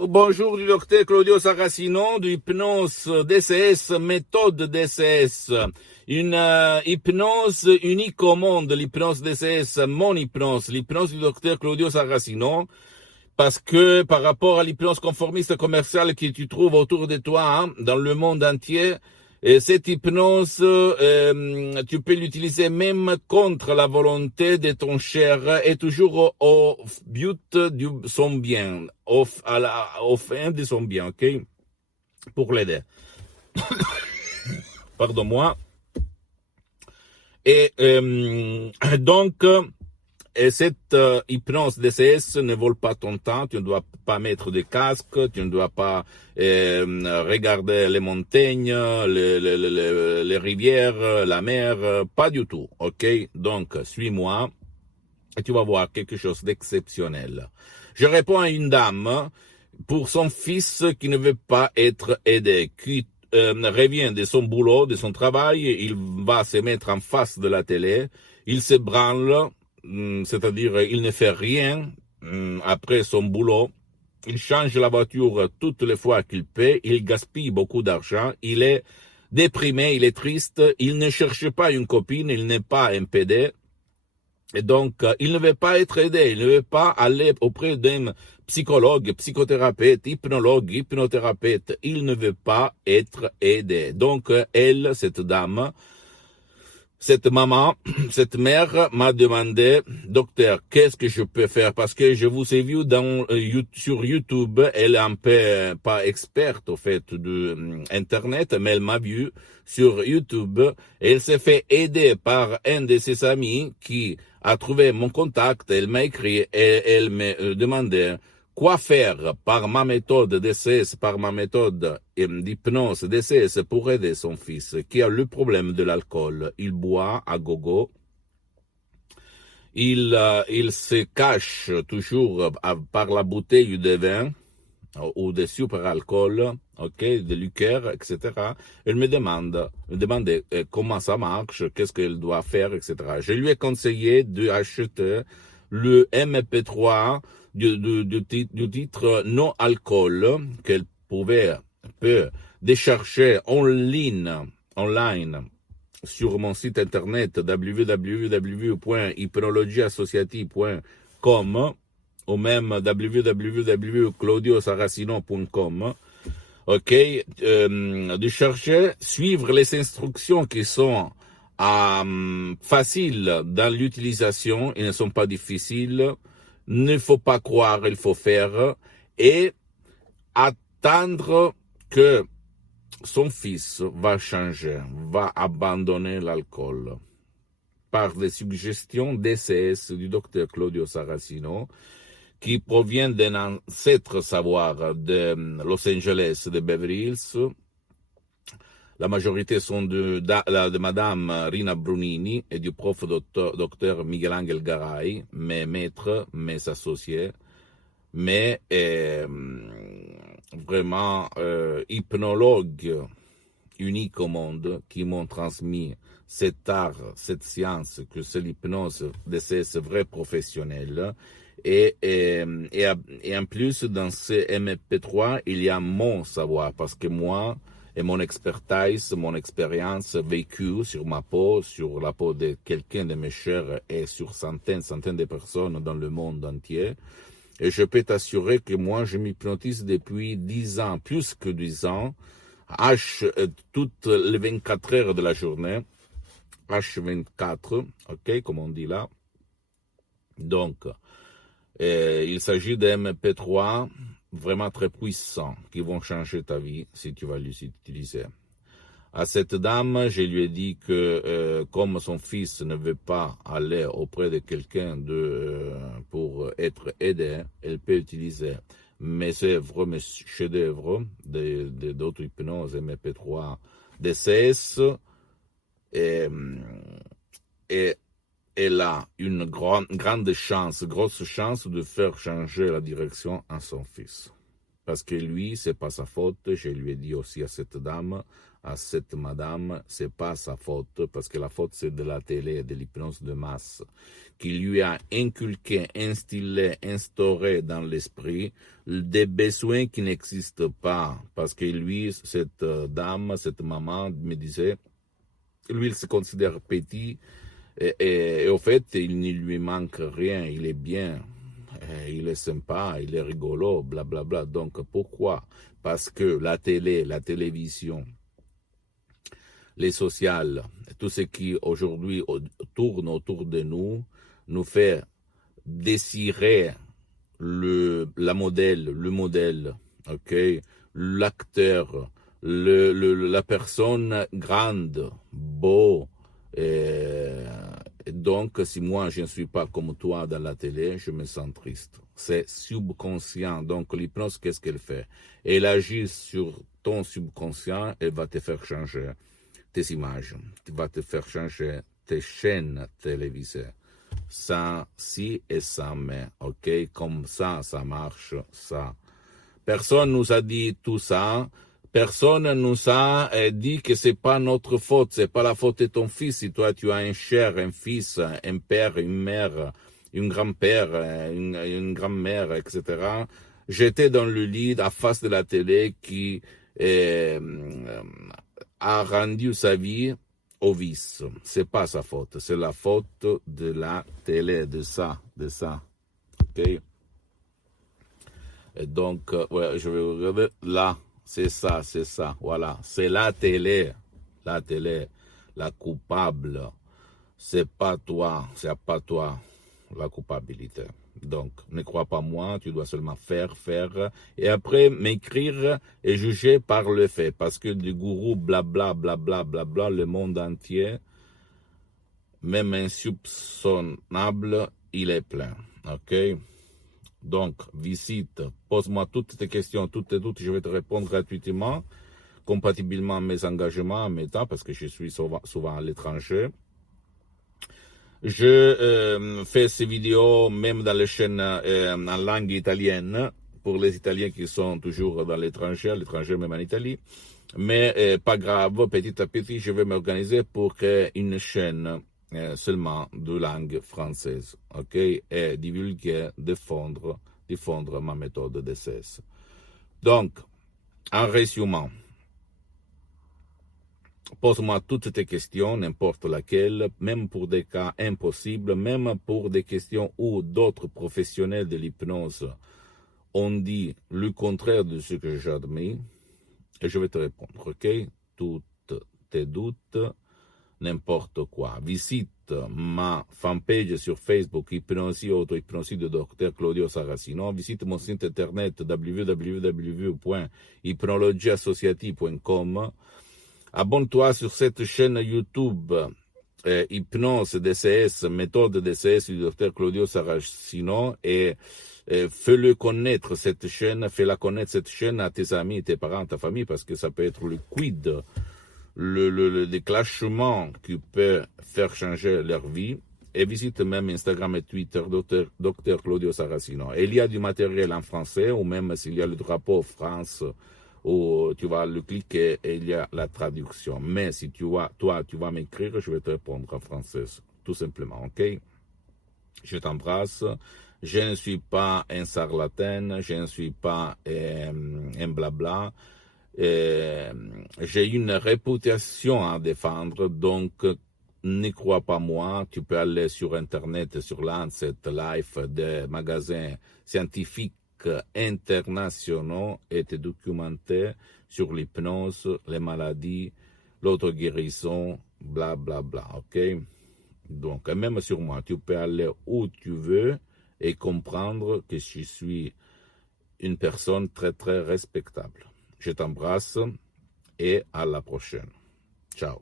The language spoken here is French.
Bonjour du docteur Claudio Saracino du hypnose DCS, méthode DCS. Une hypnose unique au monde, l'hypnose DCS, mon hypnose, l'hypnose du docteur Claudio Saracino. Parce que par rapport à l'hypnose conformiste commerciale que tu trouves autour de toi, dans le monde entier, et cette hypnose, tu peux l'utiliser même contre la volonté de ton cher et toujours au but de son bien, au fin de son bien, ok? Pour l'aider. Pardon-moi. Et donc, et cette hypnose DCS ne vole pas ton temps, tu ne dois pas mettre de casque, tu ne dois pas regarder les montagnes, les rivières, la mer, pas du tout, ok? Donc, suis-moi et tu vas voir quelque chose d'exceptionnel. Je réponds à une dame pour son fils qui ne veut pas être aidé, qui revient de son boulot, de son travail, il va se mettre en face de la télé, il se branle, c'est-à-dire il ne fait rien après son boulot, il change la voiture toutes les fois qu'il peut, il gaspille beaucoup d'argent, il est déprimé, il est triste, il ne cherche pas une copine, il n'est pas un PD, et donc il ne veut pas être aidé, il ne veut pas aller auprès d'un psychologue, psychothérapeute, hypnologue, hypnothérapeute, il ne veut pas être aidé. Donc elle, cette dame, cette maman, cette mère m'a demandé, docteur, qu'est-ce que je peux faire? Parce que je vous ai vu sur YouTube, elle est un peu pas experte au fait de Internet, mais elle m'a vu sur YouTube et elle s'est fait aider par un de ses amis qui a trouvé mon contact. Elle m'a écrit et elle m'a demandé quoi faire par ma méthode DCS, par ma méthode d'hypnose DCS pour aider son fils qui a le problème de l'alcool. Il boit à gogo. Il se cache toujours par la bouteille de vin ou de super alcool, ok, de liqueur, etc. Elle me demandait comment ça marche, qu'est-ce qu'elle doit faire, etc. Je lui ai conseillé d'acheter le MP3 du titre non alcool qu'elle peut décharger online sur mon site internet www.hypnologieassociative.com ou même www.claudiosaracino.com. Ok, de chercher, suivre les instructions qui sont faciles dans l'utilisation, ils ne sont pas difficiles. Il ne faut pas croire, il faut faire et attendre que son fils va changer, va abandonner l'alcool par des suggestions DCS du docteur Claudio Saracino qui provient d'un ancêtre savoir de Los Angeles, de Beverly Hills. La majorité sont de Madame Rina Brunini et du prof docteur Miguel Angel Garay, mes maîtres, mes associés, mais vraiment hypnologues uniques au monde qui m'ont transmis cet art, cette science, que c'est l'hypnose de ces vrais professionnels. Et en plus, dans ce MP3, il y a mon savoir, parce que moi, et mon expertise, mon expérience vécue sur ma peau, sur la peau de quelqu'un de mes chers et sur centaines de personnes dans le monde entier. Et je peux t'assurer que moi, je m'hypnotise depuis 10 ans, plus que 10 ans, toutes les 24 heures de la journée, H24, ok, comme on dit là. Donc, il s'agit d'MP3 vraiment très puissants qui vont changer ta vie si tu vas les utiliser. À cette dame, je lui ai dit que comme son fils ne veut pas aller auprès de quelqu'un pour être aidé, elle peut utiliser mes œuvres, mes chefs-d'œuvre d'autres hypnoses, MP3, DCS, et elle a une grande chance, grosse chance de faire changer la direction à son fils. Parce que lui, c'est pas sa faute. Je lui ai dit aussi à cette dame, à cette madame, c'est pas sa faute, parce que la faute, c'est de la télé, de l'hypnose de masse, qui lui a inculqué, instillé, instauré dans l'esprit des besoins qui n'existent pas. Parce que lui, cette dame, cette maman me disait, lui, il se considère petit, et au fait, il ne lui manque rien, il est bien. Il est sympa, il est rigolo, blablabla. Bla, bla. Donc, pourquoi? Parce que la télé, la télévision, les sociales, tout ce qui aujourd'hui tourne autour de nous, nous fait désirer le modèle, ok, l'acteur, la personne grande, beau. Donc, si moi je ne suis pas comme toi dans la télé, je me sens triste. C'est subconscient. Donc, l'hypnose, qu'est-ce qu'elle fait? Elle agit sur ton subconscient, elle va te faire changer tes images, elle va te faire changer tes chaînes télévisées. Sans si et sans mais, ok? Comme ça marche, ça. Personne nous a dit tout ça. Personne nous a dit que c'est pas notre faute, c'est pas la faute de ton fils. Si toi tu as un cher, un fils, un père, une mère, un grand-père, une grand-mère, etc. J'étais dans le lit à face de la télé qui a rendu sa vie au vice. C'est pas sa faute, c'est la faute de la télé, de ça. Ok? Et donc, ouais, je vais regarder là. C'est ça, voilà. C'est la télé, la coupable. C'est pas toi, la culpabilité. Donc, ne crois pas moi, tu dois seulement faire, et après m'écrire et juger par le fait. Parce que du gourou, blabla, le monde entier, même insoupçonnable, il est plein. Ok? Donc, visite, pose-moi toutes tes questions, toutes tes doutes, je vais te répondre gratuitement, compatiblement à mes engagements, à mes temps, parce que je suis souvent à l'étranger. Je fais ces vidéos même dans les chaînes en langue italienne, pour les Italiens qui sont toujours dans l'étranger, même en Italie. Mais pas grave, petit à petit, je vais m'organiser pour créer une chaîne seulement de langue française, ok, et divulguer, diffondre ma méthode DCS. Donc, en résumant, pose-moi toutes tes questions, n'importe laquelle, même pour des cas impossibles, même pour des questions où d'autres professionnels de l'hypnose ont dit le contraire de ce que j'admets, et je vais te répondre, ok? Toutes tes doutes, n'importe quoi. Visite ma fanpage sur Facebook, Hypnosie, Auto-Hypnosie de Dr Claudio Saracino. Visite mon site internet www.hypnologieassociative.com. Abonne-toi sur cette chaîne YouTube, Hypnose DCS, méthode DCS du Dr Claudio Saracino, et fais-la connaître cette chaîne à tes amis, tes parents, ta famille, parce que ça peut être le quid, le déclenchement qui peut faire changer leur vie. Et visite même Instagram et Twitter, Dr Claudio Saracino. Et il y a du matériel en français, ou même s'il y a le drapeau France, où tu vas le cliquer et il y a la traduction. Mais si tu vas m'écrire, je vais te répondre en français, tout simplement, ok? Je t'embrasse. Je ne suis pas un charlatan, je ne suis pas un blabla. J'ai une réputation à défendre, donc ne crois pas moi. Tu peux aller sur Internet, sur Lancet, Life, des magasins scientifiques internationaux et te documenter sur l'hypnose, les maladies, l'auto-guérison, ok? Donc, même sur moi, tu peux aller où tu veux et comprendre que je suis une personne très, très respectable. Je t'embrasse et à la prochaine. Ciao.